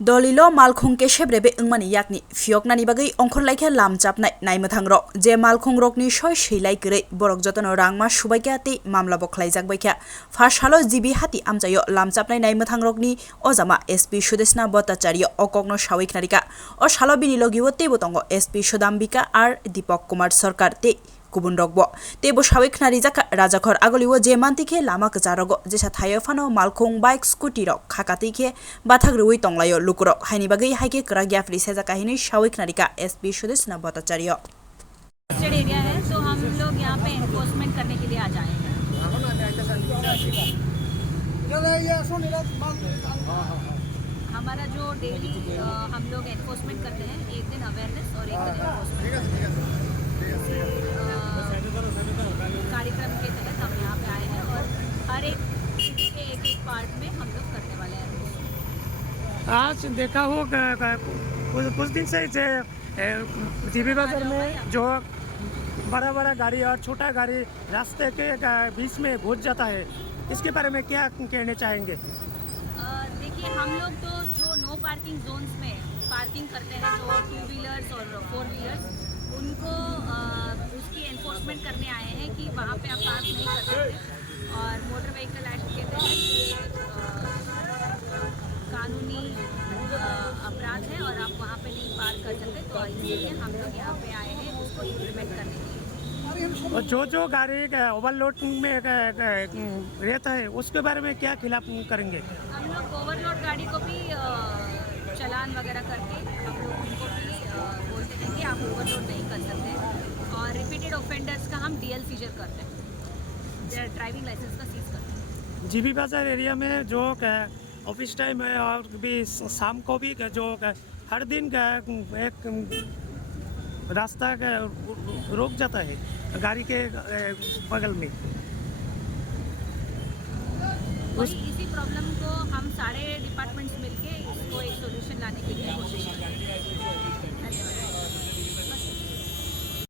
Dolilo malkhung ke shebrebe ingmani yakni fioknani bagai ongkhor laikhe lamchapnai naimthang ro je malkhung rokni soi sheilai gre borok jotono rangma subaikya te mamla bo khlaijak baikya first halo jibi hati amchayo lamchapnai naimthang rokni ojama SP Sudeshna Bhattacharya okokno sawik narika o salo bini logiwo tebo tongo SP Sudambika ar Deepak Kumar Sarkar te kubun rokbo tebo sawik nari jaka rajakhor agoliwo je mantike lama kjarogo jesa thayo fano malkhung bike scooty rok khakatike bathagrui tonglayo lukurok haini bagai haike kragya free से जका हिनी सawik narika SP Sudeshna Bhattacharya area है तो हम लोग यहाँ पे enforcement करने के लिए आ जाएंगे। हमारा जो डेली हम लोग एनफोर्समेंट करते हैं, एक दिन अवेयरनेस और एक दिन एनफोर्समेंट कार्यक्रम के तहत हम यहाँ पे आए हैं और हर एक सिटी के एक एक पार्ट में हम लोग करने वाले हैं। आज देखा हो कुछ दिन से जीबी बाजार में जो बड़ा बड़ा गाड़ी और छोटा गाड़ी रास्ते के बीच में घुस जाता है, इसके बारे में क्या कहना चाहेंगे? देखिए, हम लोग तो जो नो पार्किंग जोन्स में पार्किंग करते हैं, जो 2 व्हीलर्स और 4 व्हीलर्स, उनको उसकी एनफोर्समेंट करने आए हैं कि वहाँ पे आप पार्क नहीं कर सकते और मोटर व्हीकल एक्ट के तहत कानूनी अपराध है और आप वहाँ पे नहीं पार्क कर सकते। तो इसलिए हम लोग यहाँ पे आए हैं उसको इम्प्लीमेंट करने के लिए। और जो गाड़ी ओवरलोड में रहता है उसके बारे में क्या खिलाफ करेंगे? हम लोग ओवरलोड गाड़ी को भी चालान वगैरह करके हम लोग उनको भी बोलते हैं कि आप ओवरलोड नहीं कर सकते और रिपीटेड ऑफेंडर्स का हम DL सीजर करते हैं, ड्राइविंग लाइसेंस का सीज करते हैं। जीबी बाजार एरिया में जो ऑफिस टाइम है और भी शाम को भी जो हर दिन एक रास्ता रोक जाता है गाड़ी के बगल में। इसी प्रॉब्लम को हम सारे डिपार्टमेंट्स मिलके इसको